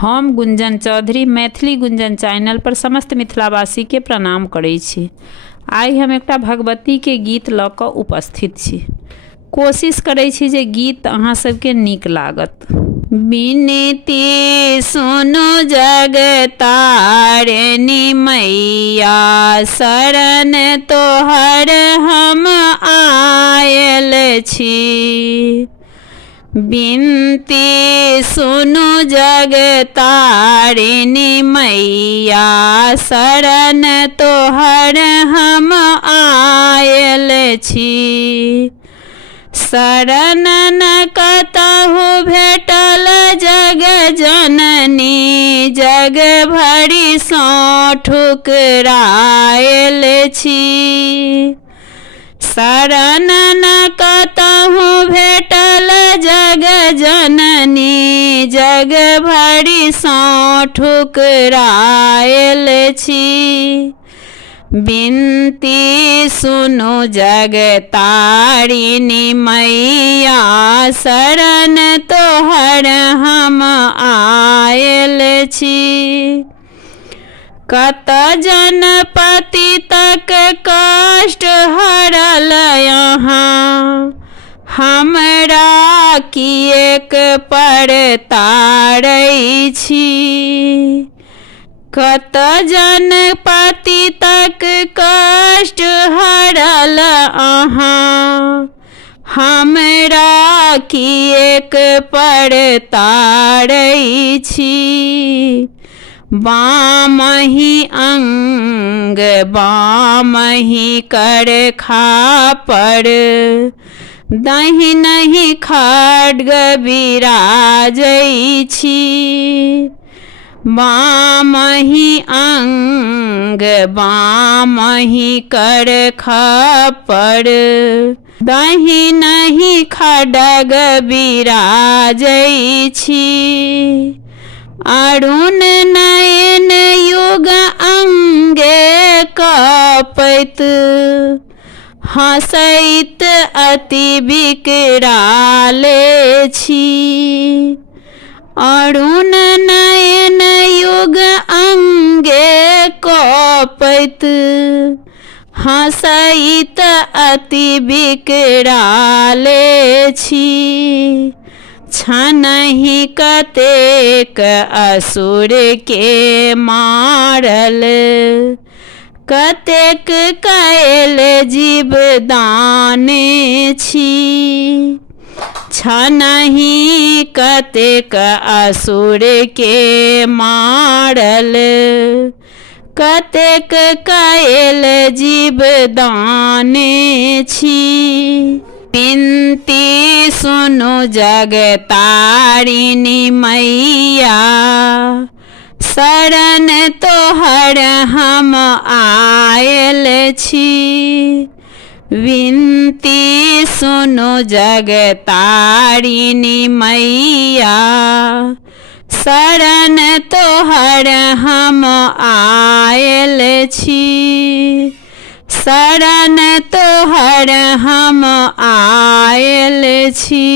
हम गुंजन चौधरी मैथिली गुंजन चैनल पर समस्त मिथिलावासी के प्रणाम करै छी। आइ हम एकटा भगवती के गीत लऽ कऽ उपस्थित छी। कोशिश करै छी जे गीत अहाँ सबके नीक लागत। विनती सुनु जग तारिणी मैया, शरण तोहर हम आयल छी। विनती सुनु जग तारिणी मैया, शरण तोहर हम आयल छी। शरण न कतहु भेटल जग जननी, जग भरि सँ ठुकरायल छी। शरण न कतहु भेटल जग जननी, जग भरि सँ ठुकरायल छी। विनती सुनु जग तारिणी मैया, शरण तोहर हम आयल छी। कत जन पतितक कष्ट हरल यहाँ, हमरा किएक परतारै छी। कत जन पतितक कष्ट हरल अहाँ, हमरा किएक परतारै छी। बामहि अंग बामहि कर खापर, दाहिनहि खड्ग बिराजै छी। बामहि अंग बामहि कर खापर, दाहिनहि खड्ग बिराजै छी। अरुण नयन युग अंगे कपैत, हँसैत अति विकराल छी। अरुण नयन युग अंगे कपैत, हँसैत अति विकराल छी। छनहि कतेक असुर के मारल, कतेक कैल जीवदान छी। छनहि कतेक असुर के मारल, कतेक कैल जीवदान छी। विनती सुनु जग तारिणी मैया, शरण तोहर हम आयल छी। विनती सुनु जग तारिणी मैया, शरण तोहर हम आयल छी। शरण तोहर हम आयल छी।